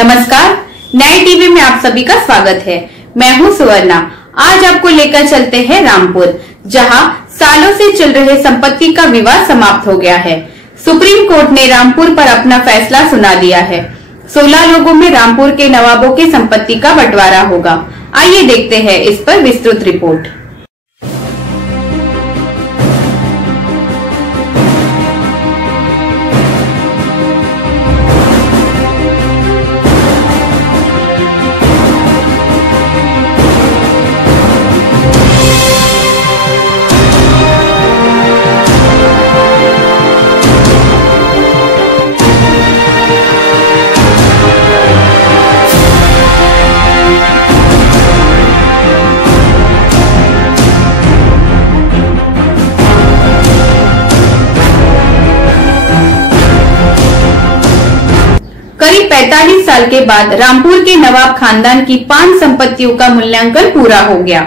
नमस्कार, नए टीवी में आप सभी का स्वागत है। मैं हूं सुवर्णा। आज आपको लेकर चलते हैं रामपुर, जहां सालों से चल रहे संपत्ति का विवाद समाप्त हो गया है। सुप्रीम कोर्ट ने रामपुर पर अपना फैसला सुना दिया है। 16 लोगों में रामपुर के नवाबों की संपत्ति का बंटवारा होगा। आइए देखते हैं इस पर विस्तृत रिपोर्ट। करीब 45 साल के बाद रामपुर के नवाब खानदान की 5 संपत्तियों का मूल्यांकन पूरा हो गया।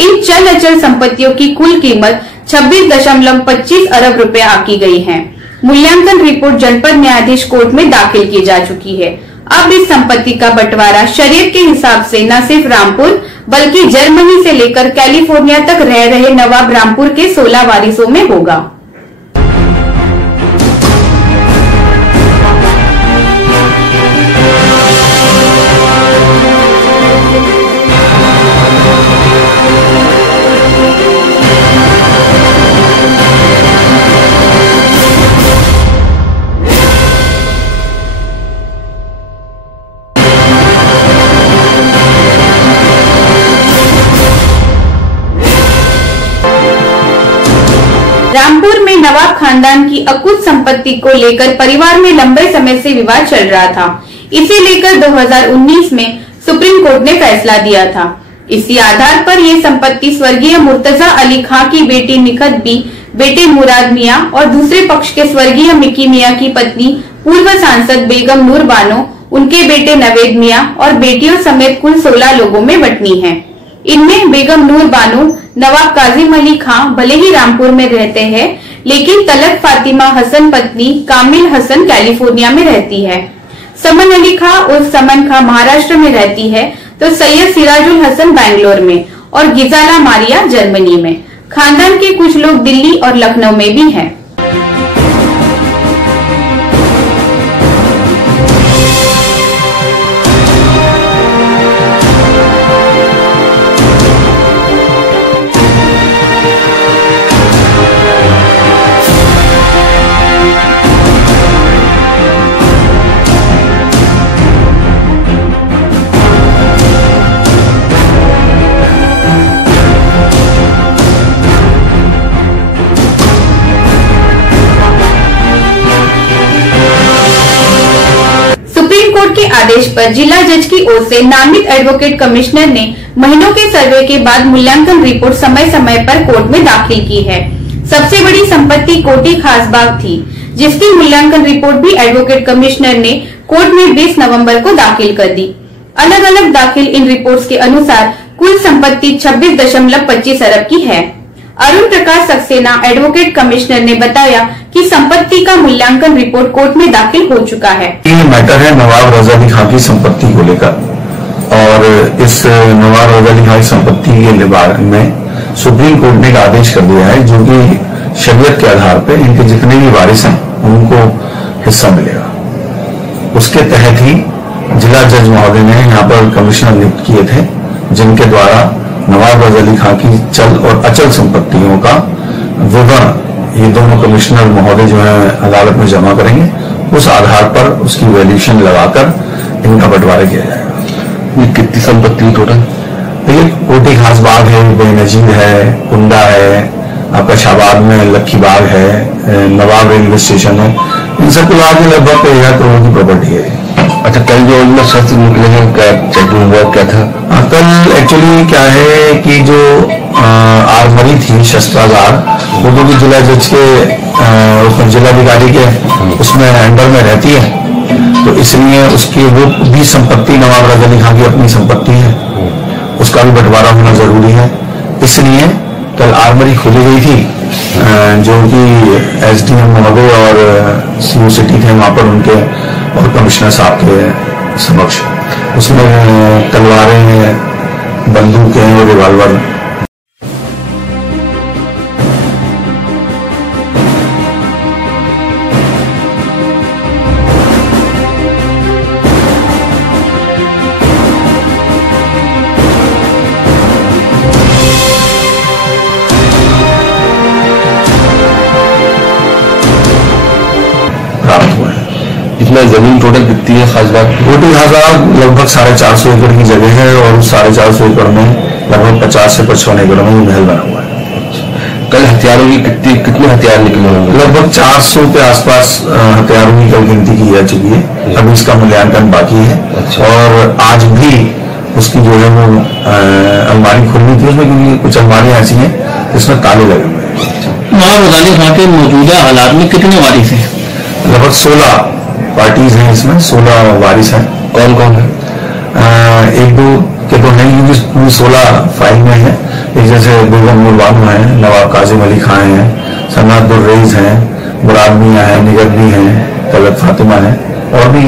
इन चल अचल संपत्तियों की कुल कीमत 26.25 अरब रुपए आकी गई है। मूल्यांकन रिपोर्ट जनपद न्यायाधीश कोर्ट में दाखिल की जा चुकी है। अब इस संपत्ति का बंटवारा शरीयत के हिसाब से न सिर्फ रामपुर बल्कि जर्मनी से लेकर कैलिफोर्निया तक रह रहे नवाब रामपुर के 16 वारिसों में होगा। रामपुर में नवाब खानदान की अकुत संपत्ति को लेकर परिवार में लंबे समय से विवाद चल रहा था। इसे लेकर 2019 में सुप्रीम कोर्ट ने फैसला दिया था। इसी आधार पर ये संपत्ति स्वर्गीय मुर्तजा अली खां की बेटी निखत बी, बेटे मुराद मियां और दूसरे पक्ष के स्वर्गीय मिकी मियां की पत्नी पूर्व सांसद बेगम नूर बानो, उनके बेटे नवेद मियां और बेटियों समेत कुल 16 लोगों में बंटनी है। इनमें बेगम नूर बानो नवाब काजिम अली खां भले ही रामपुर में रहते हैं, लेकिन तलक फातिमा हसन पत्नी कामिल हसन कैलिफोर्निया में रहती है। समन अली खां और समन खां महाराष्ट्र में रहती है, तो सैयद सिराजुल हसन बैंगलोर में और गिजाला मारिया जर्मनी में। खानदान के कुछ लोग दिल्ली और लखनऊ में भी हैं। कोर्ट के आदेश पर जिला जज की ओर से नामित एडवोकेट कमिश्नर ने महीनों के सर्वे के बाद मूल्यांकन रिपोर्ट समय समय पर कोर्ट में दाखिल की है। सबसे बड़ी संपत्ति कोटी खासबाग थी, जिसकी मूल्यांकन रिपोर्ट भी एडवोकेट कमिश्नर ने कोर्ट में 20 नवंबर को दाखिल कर दी। अलग अलग दाखिल इन रिपोर्ट्स के अनुसार कुल संपत्ति 26.25 अरब की है। अरुण प्रकाश सक्सेना एडवोकेट कमिश्नर ने बताया कि संपत्ति का मूल्यांकन रिपोर्ट कोर्ट में दाखिल हो चुका है। ये मैटर है नवाब रजा अली खां की संपत्ति को लेकर, और इस नवाब रजा अली खां की संपत्ति के बारे में सुप्रीम कोर्ट ने एक आदेश कर दिया है, जो कि शरीयत के आधार पर इनके जितने भी वारिस हैं उनको हिस्सा मिलेगा। उसके तहत ही जिला जज महोदय ने यहाँ पर कमिश्नर नियुक्त किए थे, जिनके द्वारा नवाब रजा अली खां की चल और अचल संपत्तियों का विवरण ये दोनों कमिश्नर महोदय जो है अदालत में जमा करेंगे। उस आधार पर उसकी वैल्यूएशन लगाकर इनका बंटवारा किया जाएगा। ये कितनी संपत्ति टोटल? देखिए, कोटी खासबाग है, बेनजीर है, कुंडा है, आपका शाहबाद में लक्की बाग है, नवाब रेलवे स्टेशन है, इन सब को मिला के लगभग 1000 करोड़ की प्रॉपर्टी है। अच्छा, कल जो इनमें शस्त्र निकले हैं, क्या चेकिंग हुआ, क्या था? कल एक्चुअली क्या है कि जो आर्मरी थी, शस्त्रागार, वो क्योंकि जिला जज के उसमें जिलाधिकारी के उसमें अंडर में रहती है, तो इसलिए उसकी वो भी संपत्ति नवाब रजा अली खां की अपनी संपत्ति है, उसका भी बंटवारा होना जरूरी है। इसलिए कल आर्मरी खोली गई थी, जो कि एसडीएम महोदय और सीओ सिटी थे वहां पर, उनके और कमिश्नर साहब के समक्ष। उसमें तलवारें हैं, बंदूकें हैं और रिवॉल्वर। इतना जमीन टोटल कितनी है खासबाग? टोटल खासबाग लगभग 450 एकड़ की जगह है और उस 450 एकड़ में लगभग 50 से 55 एकड़ में महल बना हुआ है। कल हथियारों की कितने हथियार निकले होंगे? लगभग 400 के आसपास हथियारों की कल गिनती की जा चुकी है। अभी इसका मूल्यांकन बाकी है। और आज भी उसकी जो है वो अलमारी खुली थी उसमें, क्योंकि कुछ अलमारियां ऐसी हैं जिसमें ताले लगे हुए हैं। नवाब रज़ाली खां के मौजूदा हालात में कितने वारिस हैं? लगभग 16 पार्टीज हैं इसमें, 16 वारिस हैं। कौन कौन है? एक दो के तो नहीं, क्योंकि पूरी 16 फाइल में है। एक जैसे बेगम नूरबानो है, नवाब काजिम अली खां हैं, सनातुर रईस हैं, मुराद मियां हैं, निगरनी हैं, तलत फातिमा है और भी।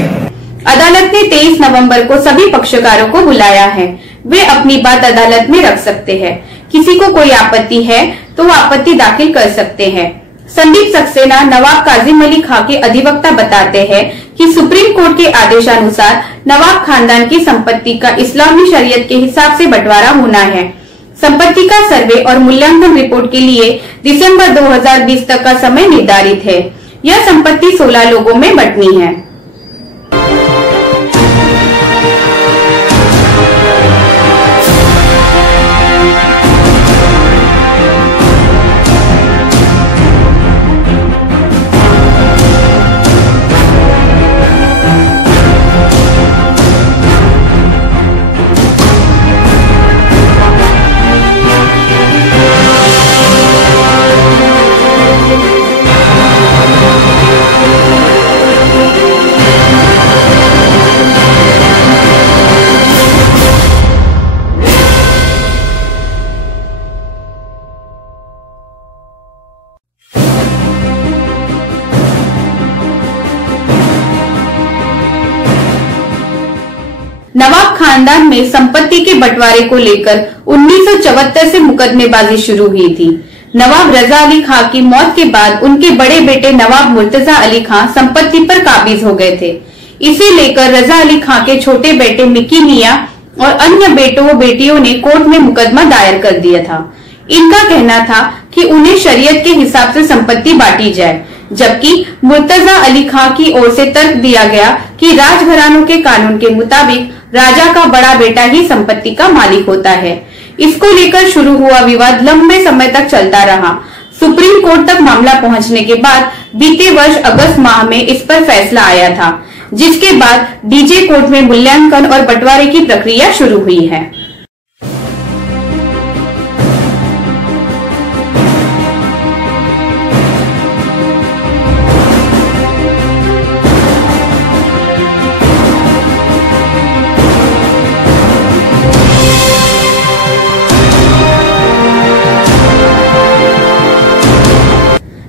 अदालत ने 23 नवंबर को सभी पक्षकारों को बुलाया है। वे अपनी बात अदालत में रख सकते हैं। किसी को कोई आपत्ति है तो वो आपत्ति दाखिल कर सकते हैं। संदीप सक्सेना नवाब काजिम अली खां के अधिवक्ता बताते हैं कि सुप्रीम कोर्ट के आदेशानुसार नवाब खानदान की संपत्ति का इस्लामी शरीयत के हिसाब से बंटवारा होना है। संपत्ति का सर्वे और मूल्यांकन रिपोर्ट के लिए दिसंबर 2020 तक का समय निर्धारित है। यह संपत्ति 16 लोगों में बंटनी है। नवाब खानदान में संपत्ति के बंटवारे को लेकर 1974 से मुकदमेबाजी शुरू हुई थी। नवाब रजा अली खां की मौत के बाद उनके बड़े बेटे नवाब मुर्तजा अली खां संपत्ति पर काबिज हो गए थे। इसे लेकर रजा अली खां के छोटे बेटे मिकी मियां और अन्य बेटों व बेटियों ने कोर्ट में मुकदमा दायर कर दिया था। इनका कहना था कि उन्हें शरीयत के हिसाब से संपत्ति बांटी जाए, जबकि मुर्तजा अली खां की ओर से तर्क दिया गया कि राजघरानों के कानून के मुताबिक राजा का बड़ा बेटा ही संपत्ति का मालिक होता है। इसको लेकर शुरू हुआ विवाद लंबे समय तक चलता रहा। सुप्रीम कोर्ट तक मामला पहुंचने के बाद बीते वर्ष अगस्त माह में इस पर फैसला आया था, जिसके बाद डीजे कोर्ट में मूल्यांकन और बंटवारे की प्रक्रिया शुरू हुई है।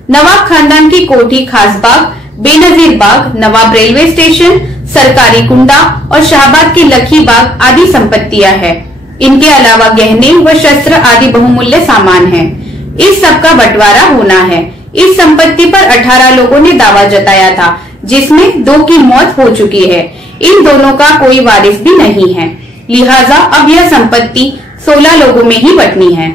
नवाब खानदान की कोठी खासबाग, बेनजीर बाग, नवाब रेलवे स्टेशन, सरकारी कुंडा और शाहबाद के लखी बाग आदि संपत्तियां हैं। इनके अलावा गहने व शस्त्र आदि बहुमूल्य सामान हैं। इस सब का बंटवारा होना है। इस संपत्ति पर 18 लोगों ने दावा जताया था, जिसमें 2 की मौत हो चुकी है। इन दोनों का कोई वारिस भी नहीं है, लिहाजा अब यह संपत्ति 16 लोगों में ही बंटनी है।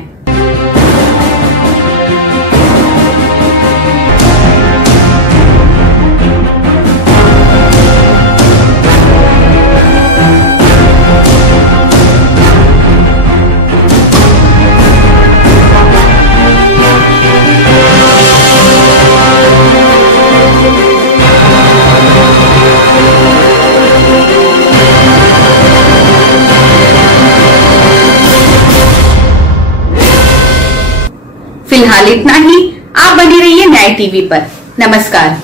फिलहाल इतना ही। आप बने रहिए न्याय टीवी पर। नमस्कार।